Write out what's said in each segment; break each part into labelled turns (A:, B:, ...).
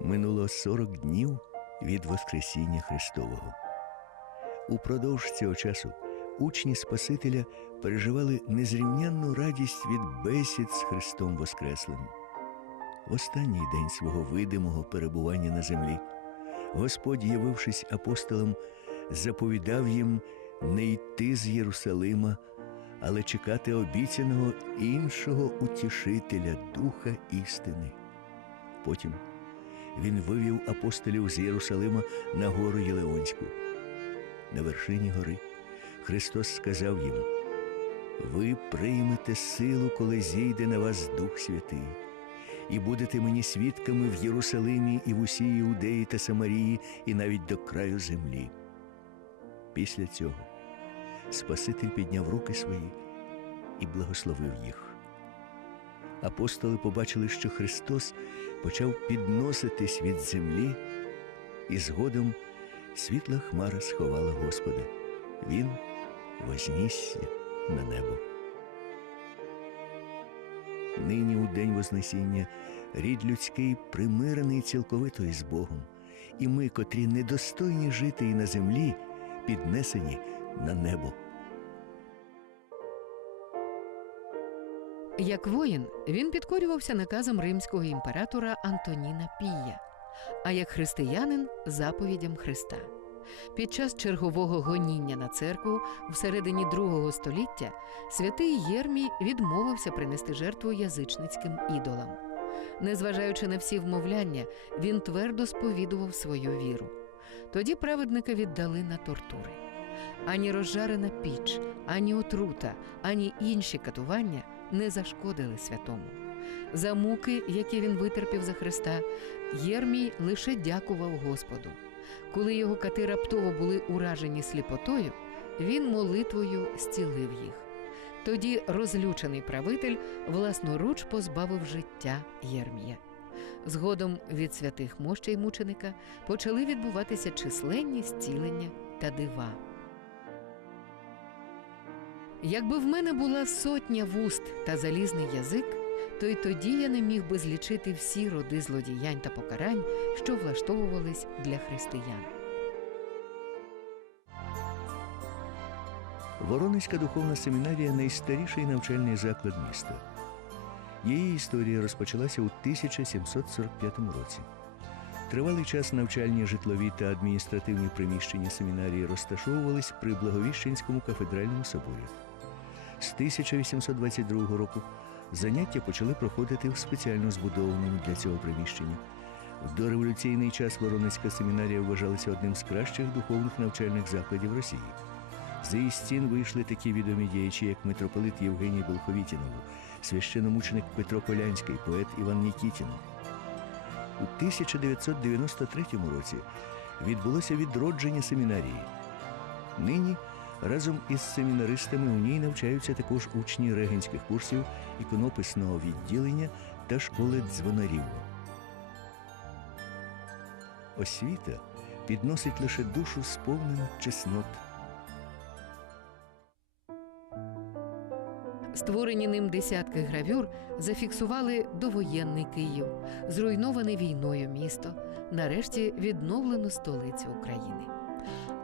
A: Минуло 40 днів від Воскресіння Христового. Упродовж цього часу учні Спасителя переживали незрівнянну радість від бесід з Христом Воскреслим. В останній день свого видимого перебування на землі Господь, явившись апостолам, заповідав їм не йти з Єрусалима, але чекати обіцяного іншого утішителя, Духа істини. Потім він вивів апостолів з Єрусалима на гору Єлеонську. На вершині гори Христос сказав їм: Ви приймете силу, коли зійде на вас Дух Святий, і будете мені свідками в Єрусалимі і в усій Іудеї та Самарії, і навіть до краю землі. Після цього Спаситель підняв руки свої і благословив їх. Апостоли побачили, що Христос почав підноситись від землі, і згодом світла хмара сховала Господа. Він вознісся на небо. Нині у день Вознесіння рід людський примирений цілковито із Богом, і ми, котрі недостойні жити і на землі, піднесені на небо.
B: Як воїн він підкорювався наказам римського імператора Антоніна Пія, а як християнин заповідям Христа. Під час чергового гоніння на церкву в середині другого століття святий Єрмій відмовився принести жертву язичницьким ідолам. Незважаючи на всі вмовляння, він твердо сповідував свою віру. Тоді праведника віддали на тортури. Ані розжарена піч, ані отрута, ані інші катування не зашкодили святому. За муки, які він витерпів за Христа, Єрмій лише дякував Господу. Коли його кати раптово були уражені сліпотою, він молитвою зцілив їх. Тоді розлючений правитель власноруч позбавив життя Єрмія. Згодом від святих мощей мученика почали відбуватися численні зцілення та дива. Якби в мене була сотня вуст та залізний язик, то й тоді я не міг би злічити всі роди злодіянь та покарань, що влаштовувались для християн.
A: Воронезька духовна семінарія найстаріший навчальний заклад міста. Її історія розпочалася у 1745 році. Тривалий час навчальні житлові та адміністративні приміщення семінарії розташовувались при Благовіщенському кафедральному соборі. З 1822 року заняття почали проходити в спеціально збудованому для цього приміщенні. В дореволюційний час Воронезька семінарія вважалася одним з кращих духовних навчальних закладів Росії. З її стін вийшли такі відомі діячі, як митрополит Євгеній Болховітінов, священомученик Петро Полянський, поет Іван Нікітін. У 1993 році відбулося відродження семінарії. Нині разом із семінаристами у ній навчаються також учні регенських курсів іконописного відділення та школи дзвонарів. Освіта підносить лише душу сповнену чеснот.
B: Створені ним десятки гравюр зафіксували довоєнний Київ, зруйноване війною місто, нарешті відновлену столицю України.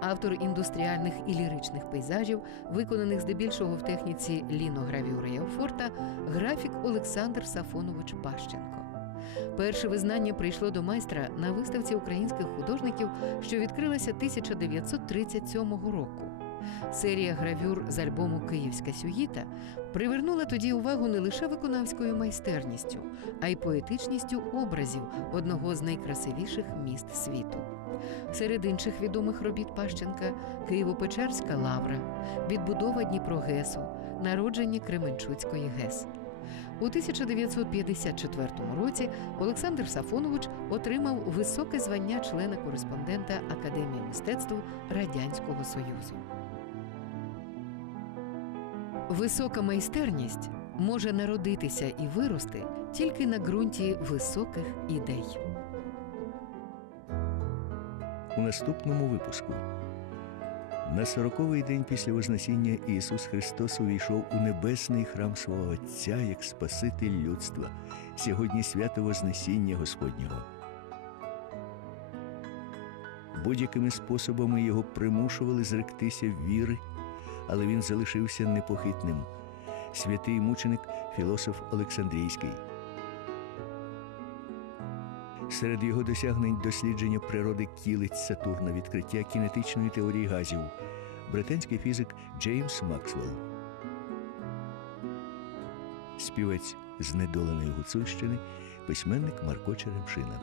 B: Автор індустріальних і ліричних пейзажів, виконаних здебільшого в техніці ліногравюри і офорта, графік Олександр Сафонович Пащенко. Перше визнання прийшло до майстра на виставці українських художників, що відкрилася 1937 року. Серія гравюр з альбому Київська сюїта привернула тоді увагу не лише виконавською майстерністю, а й поетичністю образів одного з найкрасивіших міст світу. Серед інших відомих робіт Пащенка Києво-Печерська лавра, відбудова Дніпрогесу, народження Кременчуцької ГЕС. У 1954 році Олександр Сафонович отримав високе звання члена кореспондента Академії мистецтв Радянського Союзу. Висока майстерність може народитися і вирости тільки на ґрунті високих ідей.
A: У наступному випуску. На сороковий день після Вознесіння Ісус Христос увійшов у небесний храм свого Отця як Спаситель людства. Сьогодні свято Вознесіння Господнього. Будь-якими способами його примушували зректися віри, але він залишився непохитним. Святий мученик, філософ Олександрійський. Серед його досягнень дослідження природи кілиць Сатурна, відкриття кінетичної теорії газів, британський фізик Джеймс Максвелл. Співець знедоленої Гуцульщини, письменник Марко Черемшина.